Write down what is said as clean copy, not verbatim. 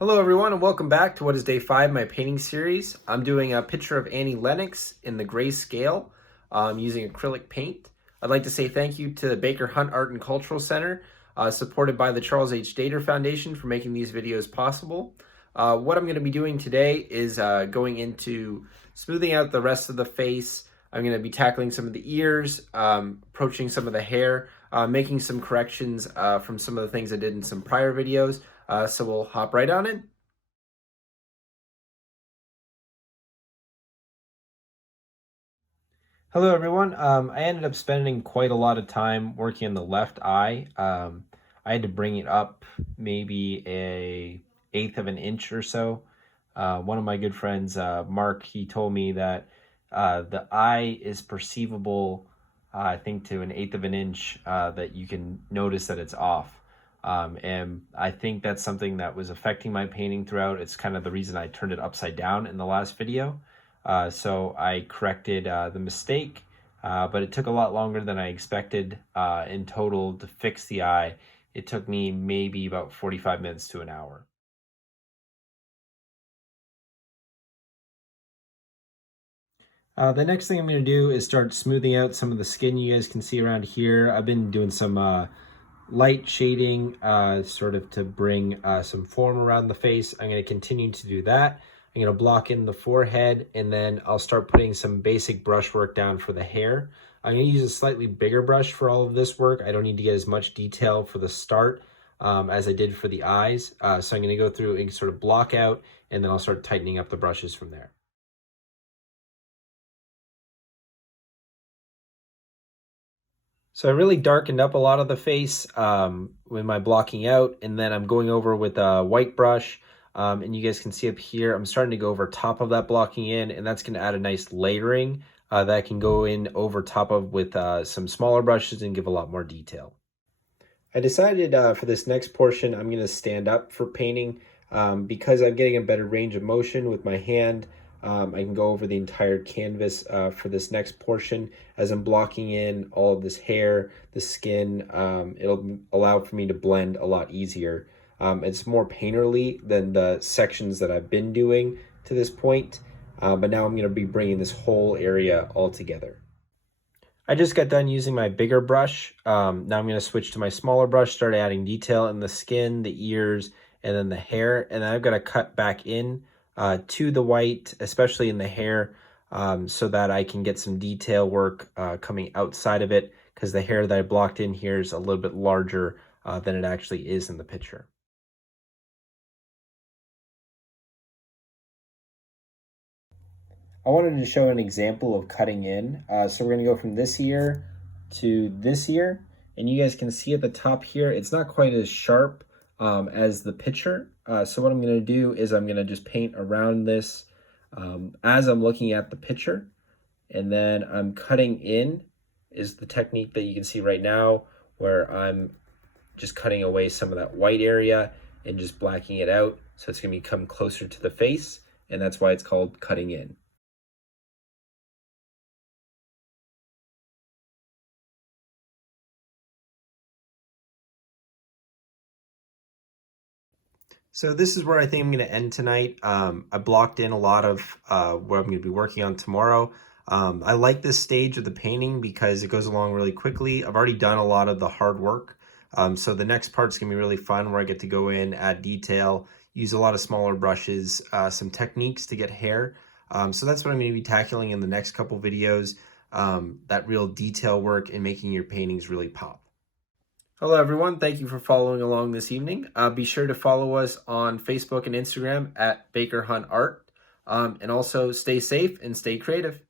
Hello everyone and welcome back to what is day 5 of my painting series. I'm doing a picture of Annie Lennox in the gray scale using acrylic paint. I'd like to say thank you to the Baker Hunt Art and Cultural Center, supported by the Charles H. Dater Foundation, for making these videos possible. What I'm going to be doing today is going into smoothing out the rest of the face. I'm going to be tackling some of the ears, approaching some of the hair, making some corrections from some of the things I did in some prior videos. So we'll hop right on in. Hello everyone. I ended up spending quite a lot of time working on the left eye. I had to bring it up maybe a eighth of an inch or so. One of my good friends, Mark, he told me that the eye is perceivable, I think to an eighth of an inch, that you can notice that it's off. And I think that's something that was affecting my painting throughout. It's kind of the reason I turned it upside down in the last video. So I corrected the mistake, but it took a lot longer than I expected. In total, to fix the eye, it took me maybe about 45 minutes to an hour. The next thing I'm going to do is start smoothing out some of the skin you guys can see around here. I've been doing some light shading sort of to bring some form around the face. I'm going to continue to do that. I'm going to block in the forehead, and then I'll start putting some basic brush work down for the hair. I'm going to use a slightly bigger brush for all of this work. I don't need to get as much detail for the start as I did for the eyes. So I'm going to go through and sort of block out, and then I'll start tightening up the brushes from there. So I really darkened up a lot of the face with my blocking out, and then I'm going over with a white brush. And you guys can see up here, I'm starting to go over top of that blocking in, and that's going to add a nice layering that I can go in over top of with some smaller brushes and give a lot more detail. I decided for this next portion, I'm going to stand up for painting because I'm getting a better range of motion with my hand. I can go over the entire canvas for this next portion as I'm blocking in all of this hair, the skin. It'll allow for me to blend a lot easier. It's more painterly than the sections that I've been doing to this point, but now I'm going to be bringing this whole area all together. I just got done using my bigger brush. Now I'm going to switch to my smaller brush, start adding detail in the skin, the ears, and then the hair. And then I've got to cut back in to the white, especially in the hair, so that I can get some detail work coming outside of it, because the hair that I blocked in here is a little bit larger than it actually is in the picture. I wanted to show an example of cutting in. So we're going to go from this ear to this ear. And you guys can see at the top here, it's not quite as sharp as the picture. So what I'm going to do is I'm going to just paint around this as I'm looking at the picture. And then I'm cutting in is the technique that you can see right now, where I'm just cutting away some of that white area and just blacking it out. So it's going to become closer to the face. And that's why it's called cutting in. So this is where I think I'm going to end tonight. I blocked in a lot of what I'm going to be working on tomorrow. I like this stage of the painting because it goes along really quickly. I've already done a lot of the hard work. So the next part's going to be really fun, where I get to go in, add detail, use a lot of smaller brushes, some techniques to get hair. So that's what I'm going to be tackling in the next couple videos, that real detail work and making your paintings really pop. Hello everyone, thank you for following along this evening. Be sure to follow us on Facebook and Instagram at Baker Hunt Art. And also stay safe and stay creative.